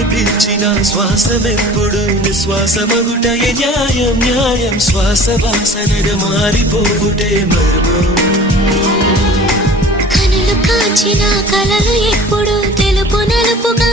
ఊపిరి పీల్చిన శ్వాసమెప్పుడు నిశ్వాసమగుటయే న్యాయం న్యాయం శ్వాస వాసనగా మారిపోవుటే మర్మం కనులు కాచిన కలలు ఎప్పుడు తెలుపు నలుపుగా